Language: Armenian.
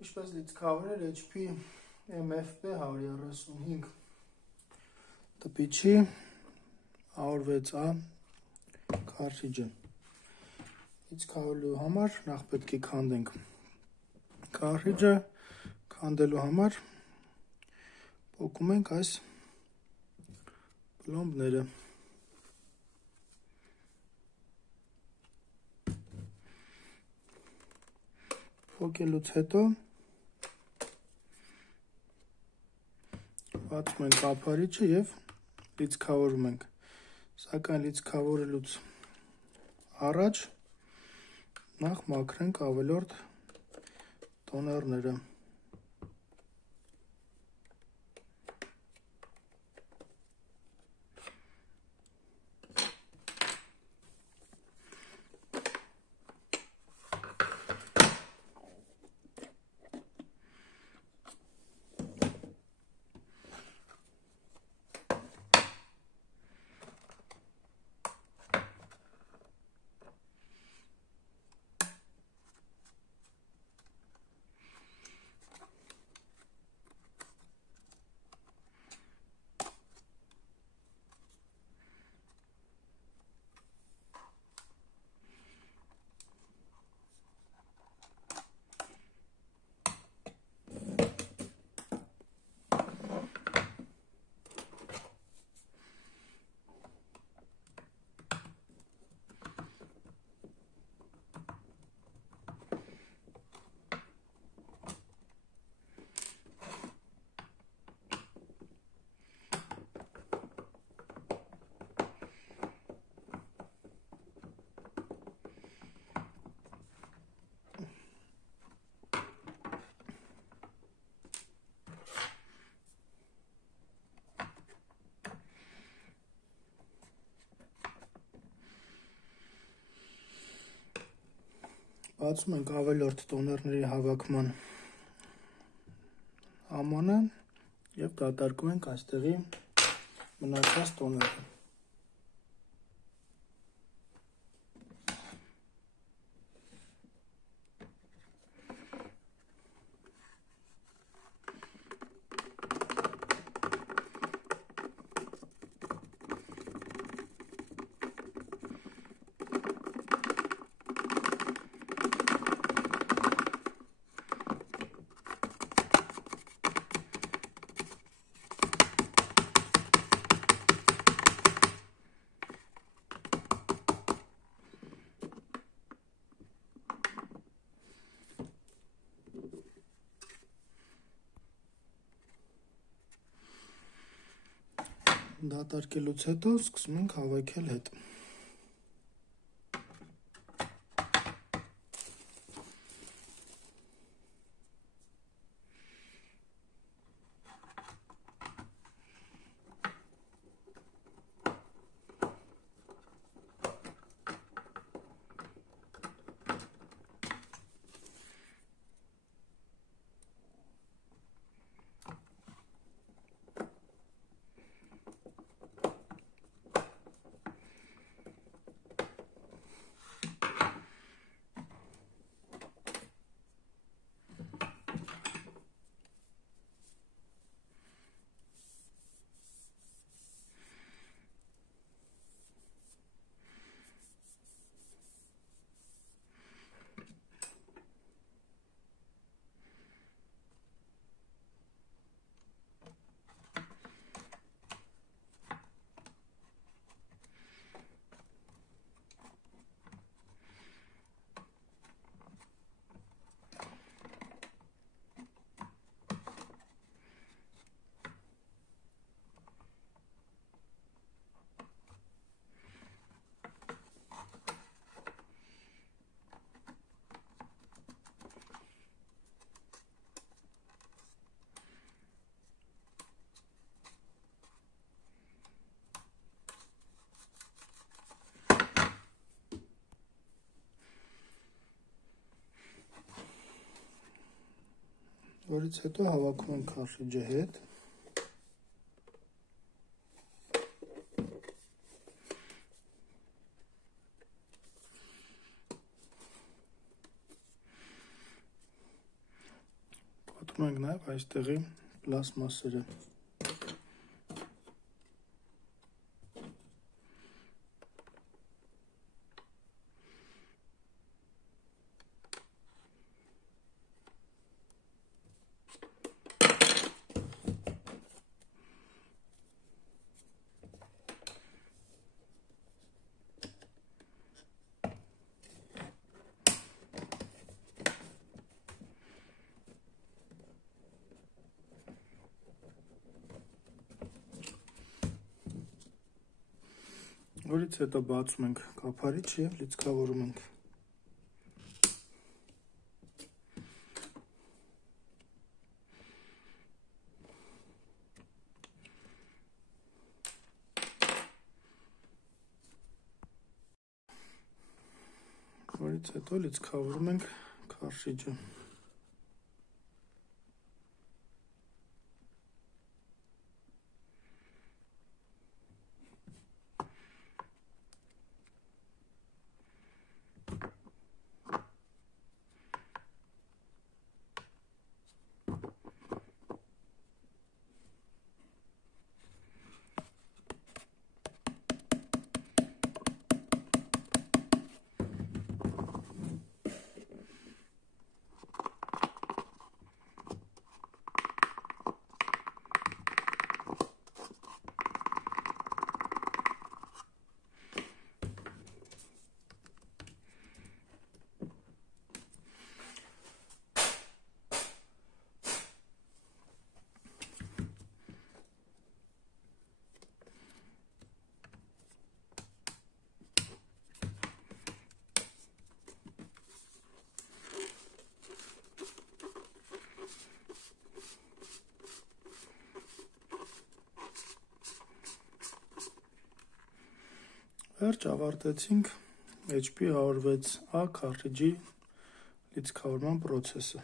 Ինչպես լիցքավորել HP MFP 135 տպիչի 106A քարտրիջը։ Լիցքավորելու համար նախ պետք է քանդենք քարտրիջը, քանդելու համար փոկում ենք այս պլոմբները։ Փոկելուց հետո բացում ենք կափարիչը եւ լիցքավորում ենք։ Սակայն լիցքավորելուց առաջ նախ մաքրենք ավելորդ տոներները։ Բացում ենք ավելորդ տոներների հավաքման ամանը եւ դատարկում ենք այստեղի մնացած տոները։ Դատարկելուց հետո սկսում ենք հավաքել հետ։ Որից հետո հավաքում ենք քարտրիջի հետ։ Մտնում ենք նաև այստեղի պլաստմասերը։ Որից հետո բացում ենք կափարիչ և լիցքավորում ենք։ Որից հետո լիցքավորում ենք քարտրիջը։ Վերջ ավարտեցինք HP 106A քարտրիջի լիցքավորման պրոցեսը։